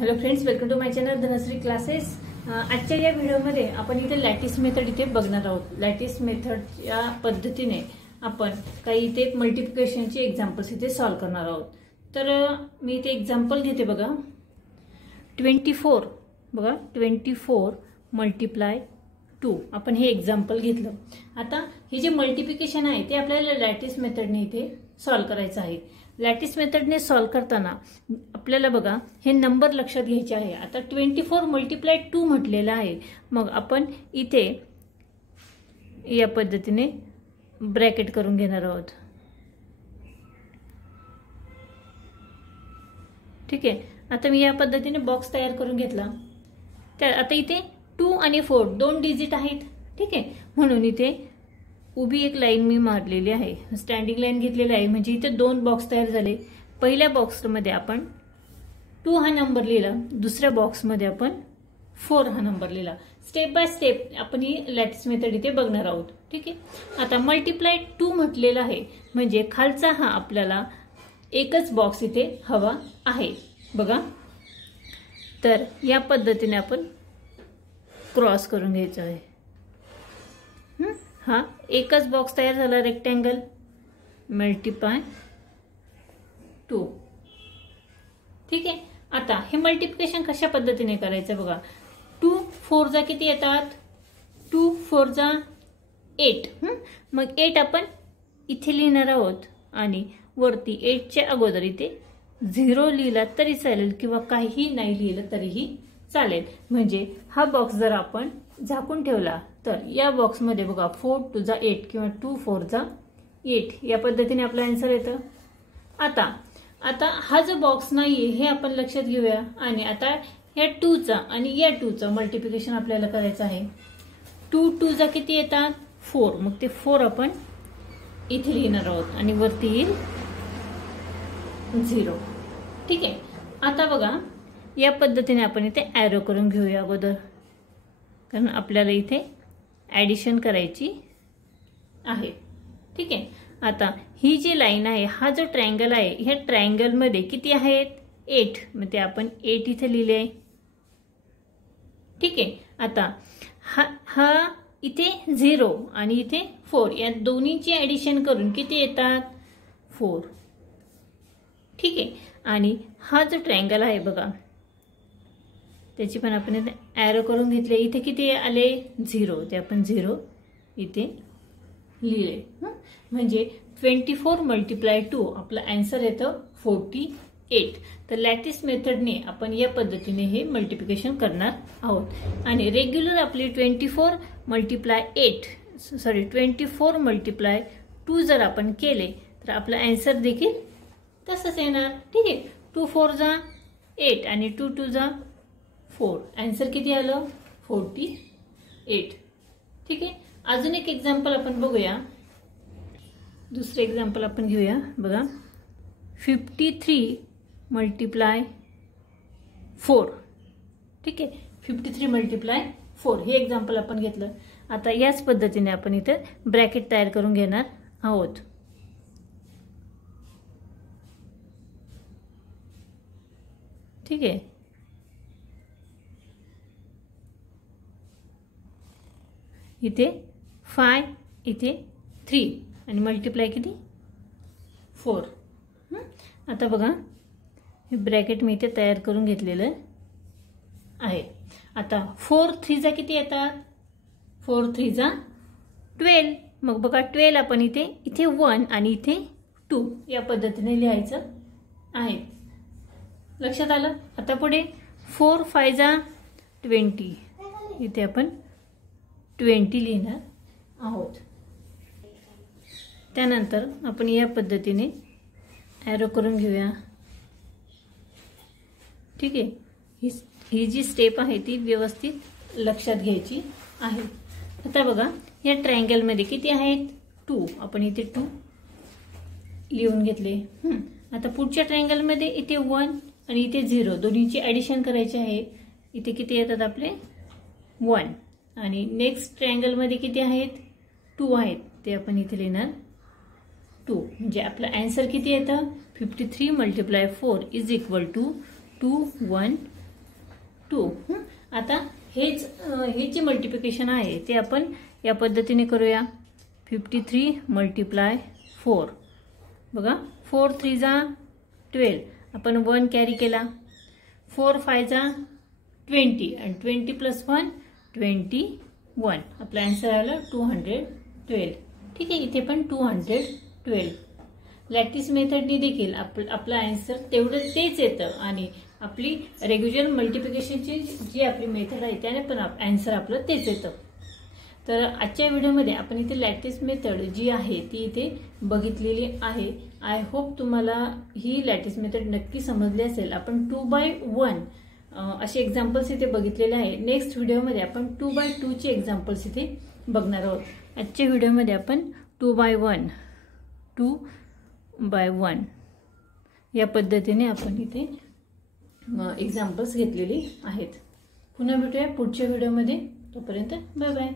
Hello friends, welcome to my channel Dhanashree classes. आजच्या या व्हिडिओमध्ये आपण इथे लॅटिस मेथड इथे बघणार आहोत। लॅटिस मेथडच्या पद्धतीने आपण काही इथे मल्टिप्लिकेशनचे एक्झाम्पल्स इथे सॉल्व करणार आहोत। तर मी इथे एक्झाम्पल घेते बघा। 24 बघा, 24 मल्टिप्लाय 2 आपण हे एक्झाम्पल घेतलं। आता हे जे मल्टिप्लिकेशन आहे ते आपल्याला लॅटिस मेथडने इथे सॉल्व करायचं आहे। लॅटिस मेथडने सॉल्व करताना आपल्याला बघा हे नंबर लक्षात घ्यायचे आहे। आता 24 मल्टिप्लाय 2 म्हटलेलं आहे, मग आपण इथे या पद्धतीने ब्रॅकेट करून घेणार आहोत। ठीक आहे, आता मी या पद्धतीने बॉक्स तयार करून घेतला। तर आता इथे 2 आणि 4 दोन डिजिट आहेत। ठीक आहे, म्हणून इथे उभी एक लाईन मी मारलेली आहे, स्टँडिंग लाईन घेतलेली आहे। म्हणजे इथे दोन बॉक्स तयार झाले। पहिल्या बॉक्समध्ये आपण 2 हा नंबर लिहिला, दुसऱ्या बॉक्समध्ये आपण 4 हा नंबर लिहिला। स्टेप बाय स्टेप आपण ही लॅटिस मेथड इथे बघणार आहोत। ठीक आहे, आता मल्टिप्लाय 2 म्हटलेला आहे म्हणजे खालचा हा आपल्याला एकच बॉक्स इथे हवा आहे बघा। तर या पद्धतीने आपण क्रॉस करून घ्यायचं आहे। हा एकच बॉक्स तयार झाला, रेक्टँगल मल्टिप्लाय 2। ठीक आहे, आता हे मल्टिप्लिकेशन कशा पद्धतीने करायचं बघा। 2 4 जा किती येतात? 2 4 जा 8। मग 8 आपण इथे लिहिणार आहोत आणि वरती 8च्या अगोदर इथे 0 लिहिला तरी चालेल किंवा काही नाही लिहिलं तरीही चालेल। म्हणजे हा बॉक्स जर आपण झाकून ठेवला तर या बॉक्समध्ये बघा 4 2 जा 8 किंवा 2 4 जा 8 या पद्धतीने आपला आन्सर येतं। आता हा जो बॉक्स नाहीये हे आपण लक्षात घेऊया आणि आता या 2 चा आणि या 2 चा मल्टिप्लिकेशन आपल्याला करायचं आहे। 2 2 जा किती येतात? 4। मग ते 4 आपण इथे लिहिणार आहोत आणि वरती येईल 0। ठीक आहे, आता बघा या पद्धतीने आपण इथे ॲरो करून घेऊया अगोदर, कारण आपल्याला इथे ॲडिशन करायची आहे। ठीक आहे, आता ही जी लाईन आहे, हा जो ट्रायंगल आहे, ह्या ट्रायंगलमध्ये किती आहेत? 8। मग ते आपण 8 इथे लिहिले। ठीक आहे, आता हा इथे 0 आणि इथे 4 या दोन्हीची ॲडिशन करून किती येतात? 4। ठीक आहे, आणि हा जो ट्रायंगल आहे बघा त्याची पण आपण इथे ॲरो करून घेतले। इथे किती आले? 0, ते आपण 0 इथे लिहिले। म्हणजे 24 मल्टिप्लाय 2 आपला आन्सर येतं 48। तर लॅटिस मेथडने आपण या पद्धतीने हे मल्टिप्लिकेशन करणार आहोत। आणि रेग्युलर आपली 24 मल्टिप्लाय 2 जर आपण केले तर आपला आन्सर देखील तसंच येणार। ठीक आहे, 2 4 जा 8 आणि 2 2 जा 4, आन्सर किती आलं? 48। ठीक आहे, अजून एक एक्झाम्पल आपण बघूया। दुसरे एक्झाम्पल आपण घेऊया बघा। 53 मल्टिप्लाय 4। ठीक आहे, 53 मल्टिप्लाय 4 हे एक्झाम्पल आपण घेतलं। आता याच पद्धतीने आपण इथे ब्रॅकेट तयार करून घेणार आहोत। ठीक आहे, इथे 5 इथे 3 आणि मल्टिप्लाय किती? 4। आता बघा हे ब्रॅकेट मी इथे तयार करून घेतलेलं आहे। आता 4 3 जा किती येतात? 4 3 जा 12। मग बघा 12 आपण इथे 1 आणि इथे 2 या पद्धतीने लिहायचं आहे। लक्षात आलं? आता पुढे 4 5 जा 20, इथे आपण 20 लिहिणार आहोत। त्यानंतर आपण या पद्धतीने ॲरो करून घेऊया। ठीक आहे, ही जी स्टेप आहे ती व्यवस्थित लक्षात घ्यायची आहे। आता बघा या ट्रायंगलमध्ये किती आहेत? 2, आपण इथे 2 लिहून घेतले। आता पुढच्या ट्रायंगलमध्ये इथे 1 आणि इथे 0 दोन्हीची ॲडिशन करायची आहे। इथे किती येतात आपले? 1। आणि नेक्स्ट ट्रायंगलमध्ये किती आहेत? 2 आहेत, ते आपण इथे लिहिणार 2। म्हणजे आपला आन्सर किती येतं? 53 मल्टिप्लाय 4 इज इक्वल टू 2 1 2. आता हे जे मल्टिप्लिकेशन आहे ते आपण या पद्धतीने करूया. 53 × 4. बघा 4 3 जा 12. आपण 1 कॅरी केला. 4 5 जा 20 आणि 20 + 1 21. आपला आन्सर आला 212. ठीक आहे, इथे पण 212. लॅटिस मेथडनी देखील आपला आन्सर तेवढं तेच येतं आणि आपली रेग्युलर मल्टिप्लिकेशनची जी आपली मेथड आहे त्याने पण आन्सर आपलं तेच येतं. तर आजच्या व्हिडिओमध्ये आपण इथे लॅटिस मेथड जी आहे ती इथे बघितलेली आहे. आय होप तुम्हाला ही लॅटिस मेथड नक्की समजली असेल. आपण 2/1 असे एक्झाम्पल्स इथे बघितलेले आहे. नेक्स्ट व्हिडिओमध्ये आपण 2/2 चे एक्झाम्पल्स इथे बघणार आहोत. आजच्या व्हिडिओमध्ये आपण 2/1 या पद्धतीने आपण इथे एक्झाम्पल्स घेतलेली आहेत. पुन्हा भेटूया पुढच्या व्हिडिओमध्ये. तोपर्यंत बाय बाय.